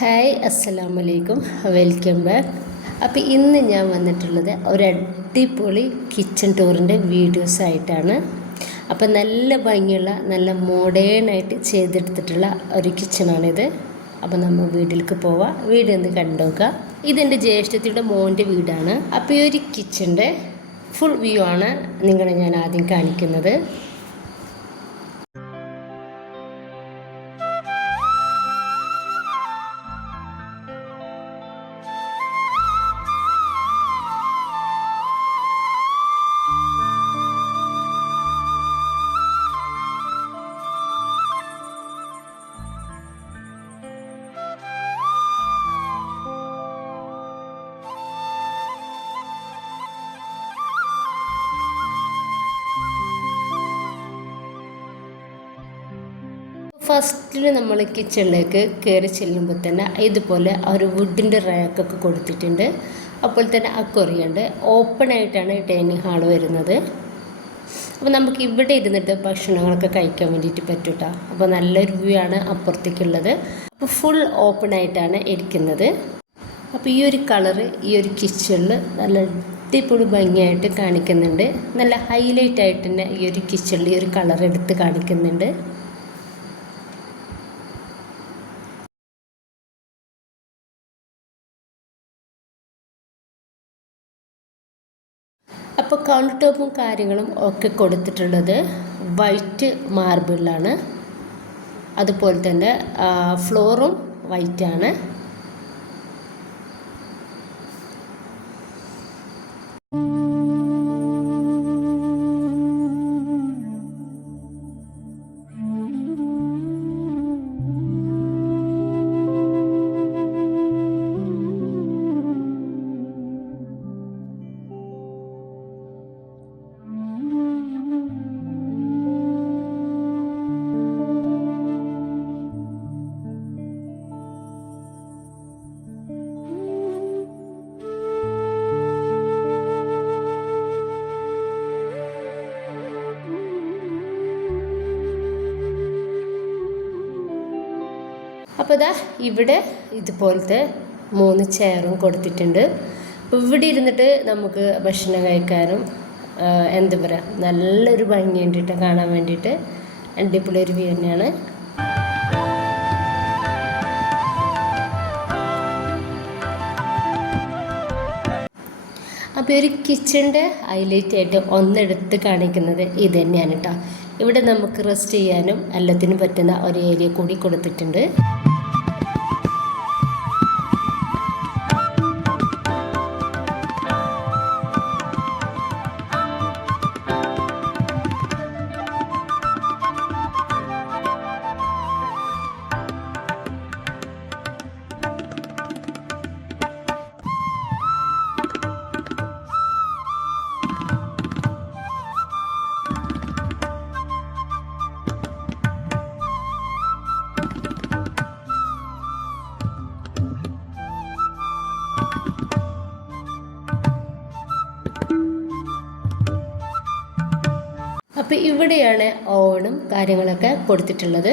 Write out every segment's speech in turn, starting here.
Hi അസ്സലാമലൈക്കും, welcome back. അപ്പോൾ ഇന്ന് ഞാൻ വന്നിട്ടുള്ളത് ഒരു അടിപൊളി കിച്ചൺ ടൂറിൻ്റെ വീഡിയോസായിട്ടാണ്. അപ്പോൾ നല്ല ഭംഗിയുള്ള നല്ല മോഡേണായിട്ട് ചെയ്തെടുത്തിട്ടുള്ള ഒരു കിച്ചണാണിത്. അപ്പോൾ നമ്മൾ വീട്ടിലേക്ക് പോവാം, വീട് ഒന്ന് കണ്ടുനോക്കാം. ഇതെൻ്റെ ജ്യേഷ്ഠത്തിയുടെ മോൻ്റെ വീടാണ്. അപ്പോൾ ഈ ഒരു കിച്ചൻ്റെ ഫുൾ വ്യൂ ആണ് നിങ്ങളെ ഞാൻ ആദ്യം കാണിക്കുന്നത്. ഫസ്റ്റിൽ നമ്മൾ കിച്ചണിലേക്ക് കയറി ചെല്ലുമ്പോൾ തന്നെ ഇതുപോലെ ഒരു വുഡിൻ്റെ റാക്കൊക്കെ കൊടുത്തിട്ടുണ്ട്. അപ്പോൾ തന്നെ അക്വറിയുണ്ട്. ഓപ്പൺ ആയിട്ടാണ് ഡൈനിങ് ഹാൾ വരുന്നത്. അപ്പോൾ നമുക്ക് ഇവിടെ ഇരുന്നിട്ട് ഭക്ഷണങ്ങളൊക്കെ കഴിക്കാൻ വേണ്ടിയിട്ട് പറ്റും കേട്ടോ. അപ്പോൾ നല്ലൊരു വ്യൂ ആണ് അപ്പുറത്തേക്കുള്ളത്. അപ്പോൾ ഫുൾ ഓപ്പൺ ആയിട്ടാണ് ഇരിക്കുന്നത്. അപ്പോൾ ഈ ഒരു കളറ് ഈ ഒരു കിച്ചണിൽ നല്ല അടിപൊളി ഭംഗിയായിട്ട് കാണിക്കുന്നുണ്ട്. നല്ല ഹൈലൈറ്റ് ആയിട്ട് തന്നെ ഈ ഒരു കിച്ചണിൽ ഈ ഒരു കളർ എടുത്ത് കാണിക്കുന്നുണ്ട്. അപ്പോൾ കൗണ്ടർ ടോപ്പും കാര്യങ്ങളും ഒക്കെ കൊടുത്തിട്ടുള്ളത് വൈറ്റ് മാർബിളിലാണ്. അതുപോലെ തന്നെ ഫ്ലോറും വൈറ്റാണ്. അപ്പോൾ ഇതാ ഇവിടെ ഇതുപോലത്തെ 3 ചെയറും കൊടുത്തിട്ടുണ്ട്. അപ്പോൾ ഇവിടെ ഇരുന്നിട്ട് നമുക്ക് ഭക്ഷണം കഴിക്കാനും എന്താ പറയുക നല്ലൊരു ഭംഗി വേണ്ടിയിട്ട് കാണാൻ വേണ്ടിയിട്ട് അടിപൊളി ഒരു വ്യൂ തന്നെയാണ്. അപ്പോൾ ഒരു കിച്ചണിൻ്റെ ഹൈലൈറ്റ് ആയിട്ട് ഒന്നെടുത്ത് കാണിക്കുന്നത് ഇത് തന്നെയാണ് കേട്ടോ. ഇവിടെ നമുക്ക് റെസ്റ്റ് ചെയ്യാനും എല്ലാത്തിനും പറ്റുന്ന ഒരു ഏരിയ കൂടി കൊടുത്തിട്ടുണ്ട്. അപ്പോൾ ഇവിടെയാണ് ഓവനും കാര്യങ്ങളൊക്കെ കൊടുത്തിട്ടുള്ളത്.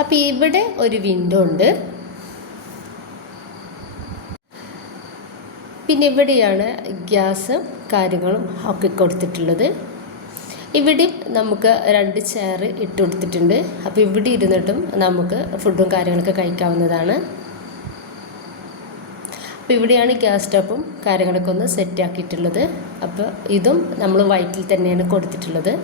അപ്പോൾ ഇവിടെ ഒരു വിൻഡോ ഉണ്ട്. പിന്നെ ഇവിടെയാണ് ഗ്യാസും കാര്യങ്ങളും ഒക്കെ കൊടുത്തിട്ടുള്ളത്. ഇവിടെ നമുക്ക് 2 ചെയർ ഇട്ട് കൊടുത്തിട്ടുണ്ട്. അപ്പോൾ ഇവിടെ ഇരുന്നിട്ടും നമുക്ക് ഫുഡും കാര്യങ്ങളൊക്കെ കഴിക്കാവുന്നതാണ്. അപ്പോൾ ഇവിടെയാണ് ഗ്യാസ് സ്റ്റോപ്പും കാര്യങ്ങളൊക്കെ ഒന്ന് സെറ്റ് ആക്കിയിട്ടുള്ളത്. അപ്പോൾ ഇതും നമ്മൾ വൈറ്റിൽ തന്നെയാണ് കൊടുത്തിട്ടുള്ളത്.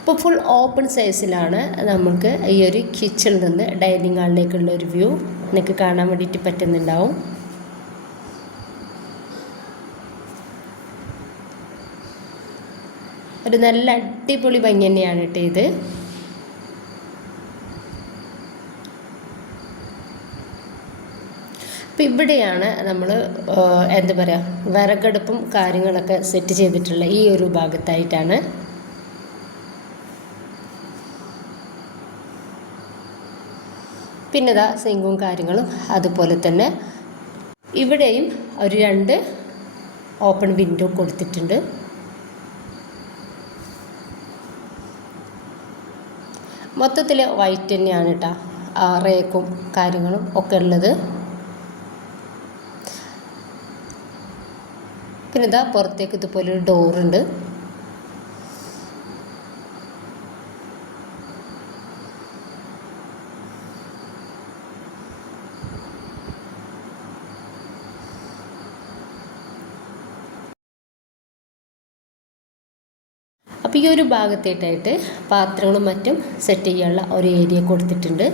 ഇപ്പോൾ ഫുൾ ഓപ്പൺ സൈസിലാണ് നമുക്ക് ഈ ഒരു കിച്ചണിൽ നിന്ന് ഡൈനിങ് ഹാളിലേക്കുള്ള ഒരു വ്യൂ എനിക്ക് കാണാൻ വേണ്ടിയിട്ട് പറ്റുന്നുണ്ടാവും. ഒരു നല്ല അടിപൊളി ഭംഗി തന്നെയാണ് കേട്ടോ ഇത്. അപ്പോൾ ഇവിടെയാണ് നമ്മൾ എന്താ പറയുക വിറകടുപ്പും കാര്യങ്ങളൊക്കെ സെറ്റ് ചെയ്തിട്ടുള്ള ഈ ഒരു ഭാഗത്തായിട്ടാണ്. പിന്നെ ഇതാ സിങ്കും കാര്യങ്ങളും അതുപോലെ തന്നെ ഇവിടെയും ഒരു 2 ഓപ്പൺ വിൻഡോ കൊടുത്തിട്ടുണ്ട്. മൊത്തത്തിൽ വൈറ്റ് തന്നെയാണ് കേട്ടോ റേക്കും കാര്യങ്ങളും ഒക്കെ ഉള്ളത്. പിന്നെ ഇതാ പുറത്തേക്ക് ഇതുപോലൊരു ഡോറുണ്ട്. അപ്പോൾ ഈ ഒരു ഭാഗത്തായിട്ടായിട്ട് പാത്രങ്ങളും മറ്റും സെറ്റ് ചെയ്യാനുള്ള ഒരു ഏരിയ കൊടുത്തിട്ടുണ്ട്.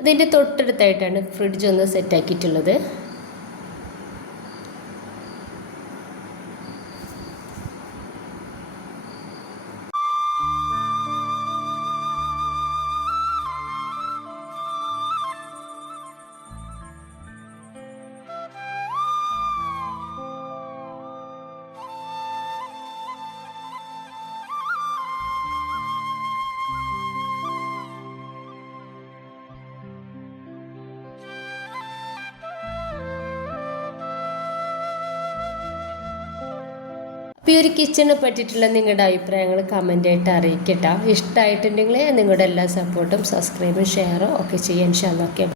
അതിൻ്റെ തൊട്ടടുത്തായിട്ടാണ് ഫ്രിഡ്ജ് ഒന്ന് സെറ്റാക്കിയിട്ടുള്ളത്. അപ്പോൾ ഈ ഒരു കിച്ചണിനെ പറ്റിയിട്ടുള്ള നിങ്ങളുടെ അഭിപ്രായങ്ങൾ കമൻ്റായിട്ട് അറിയിക്കട്ടോ. ഇഷ്ടമായിട്ടുണ്ടെങ്കിൽ നിങ്ങളുടെ എല്ലാ സപ്പോർട്ടും സബ്സ്ക്രൈബും ഷെയറും ഒക്കെ ചെയ്യാൻ ഇൻഷാ അല്ലാഹ്. ഓക്കെ.